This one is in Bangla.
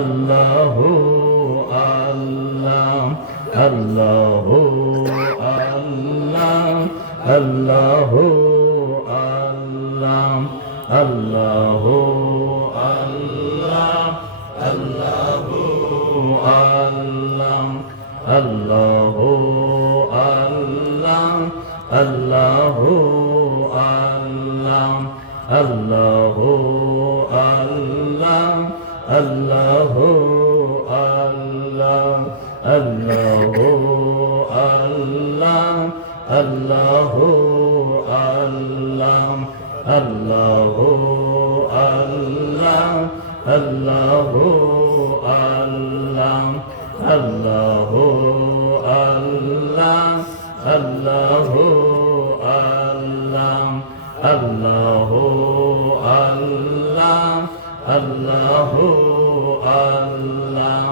আল্লাহু আল্লাহ আল্লাহু আল্লাহ আল্লাহু আল্লাহ আল্লাহু আল্লাহ আল্লাহু আল্লাহ আল্লাহু আল্লাহ আল্লাহু আল্লাহ আল্লাহু আল্লাহ আল্লাহু আল্লাহ আল্লাহু আল্লাহ আল্লাহু আল্লাহ আল্লাহু আল্লাহ আল্লাহু আল্লাহ আল্লাহু আল্লাহ আল্লাহু আল্লাহ আল্লাহু আল্লাহ আল্লাহু আল্লাহ